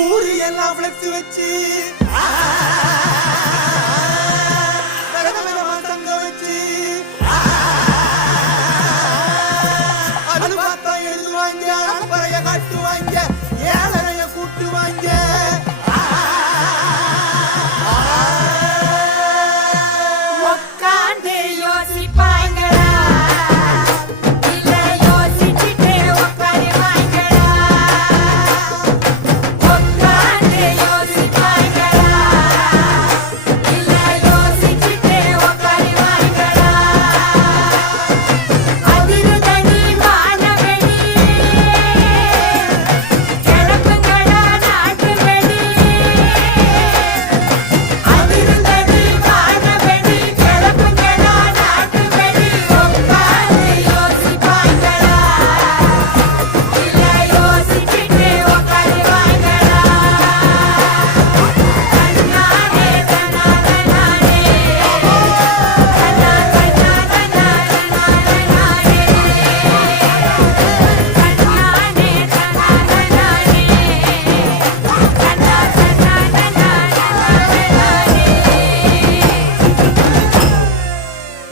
ஊரு எல்லாம் ஃப்ளெக்ஸ் வச்சு தங்க வச்சு அது பார்த்தா எழுதுவாங்க அன்பரைய காட்டுவாங்க ஏழரைய கூட்டுவாங்க உட்காந்து யோசிப்பாங்களா இல்ல யோசிச்சுட்டு உட்காருவாங்களா உட்காந்து யோசிப்பாங்களா இல்ல யோசிச்சுட்டு உட்காருவாங்களா அதிருதனி வானவெளி கிளப்புங்களா நாட்டு வெடி அதிருதனி வானவெளி கிளப்புங்களா நாட்டு வெடி உட்காந்து யோசிப்பாங்களா இல்ல யோசிச்சுட்டு உட்காருவாங்களா தன்னானே தன்னானே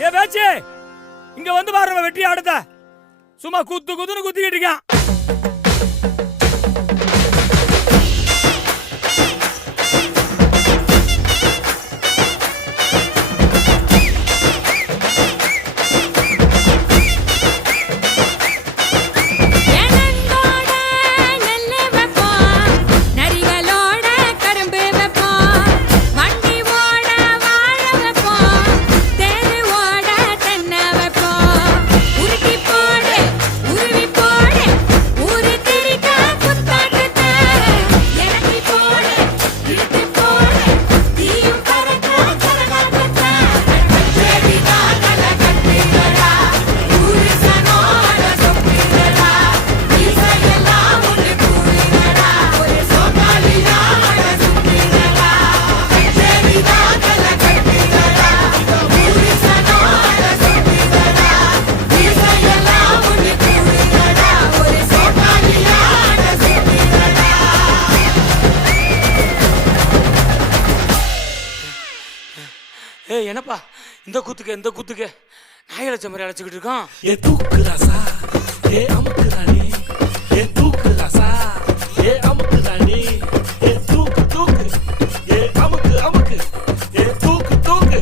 ஏ பேச்சு இங்க வந்து பாருங்க வெற்றி ஆடுத சும்மா குத்து குத்துன்னு குத்திக்கிட்டு இருக்கான். எனந்தோட நெல்லு வைப்போம் நரிகளோட கரும்பு வைப்போம் வண்டி ஓட வாழை வைப்போம் தேரு ஓட தென்னை வைப்போம் உருட்டி போடு உருவி போடு ஊரு திரிக்க புத்தாட்டத்தை இறக்கி போடு இழுத்து போடு தீயும் பறக்க கரகாட்டத்தை கச்சேரிதான் கலை கட்டுகிறா ஊரு சனோட சொப்புகிறா இசையெல்லாம் ஒன்று கூறுகிறா ஒரு சோகாலியாட சுற்றுகிறா கச்சேரிதான் கலை கட்டுகிறா ஊரு சனோட சொப்புகிறா இசையெல்லாம் ஒன்று கூறுகிறா ஒரு சோகாலியாட சுற்றுகிறா. ஏய் என்னப்பா இந்த கூத்துக்கு நாய் அழைச்ச மாதிரி அழைச்சிக்கிட்டு இருக்கான். ஏ தூக்கு ராசா ஏ அமுக்கு ராணி ஏ தூக்கு ராசா ஏ அமுக்கு ராணி ஏ தூக்கு தூக்கு ஏ அமுக்கு அமுக்கு ஏ தூக்கு தூக்கு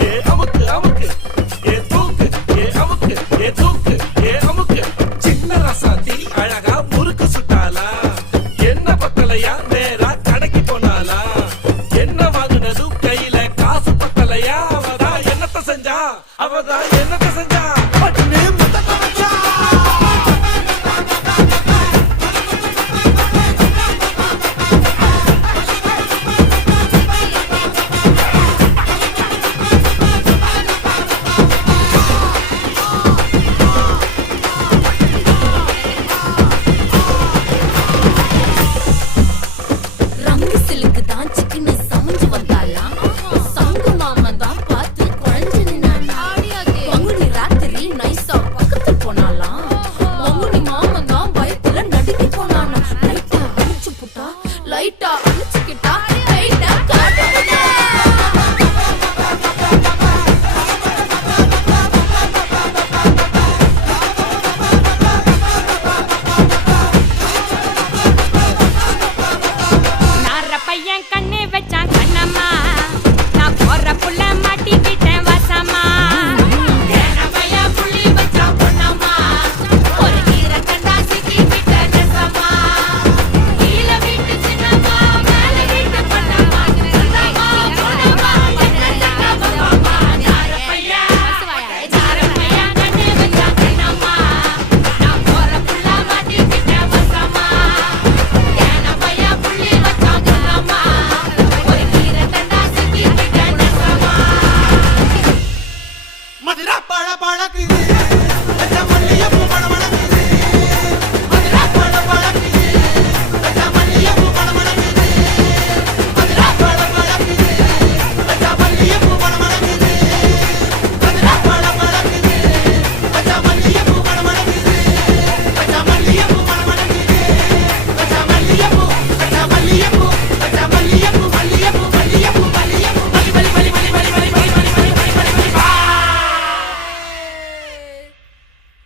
ஏ அமுக்கு அமுக்கு ஏ தூக்கு ஏ அமுக்கு ஏ தூக்கு ஏ அமுக்கு சின்ன ராசாத்தி அழகா முறுக்கு சுட்டாளா என்ன பத்தலையா நேரா கடைக்கு போனாளா என்ன வாங்குனதும் கையில காசு பத்தலையா அவதான் என்னத்த செஞ்சா பட்டுன்னு முத்தத்தை வச்சா பாதிரா பழ பழக்குது மல்லிகைப்பூ மணமணக்குது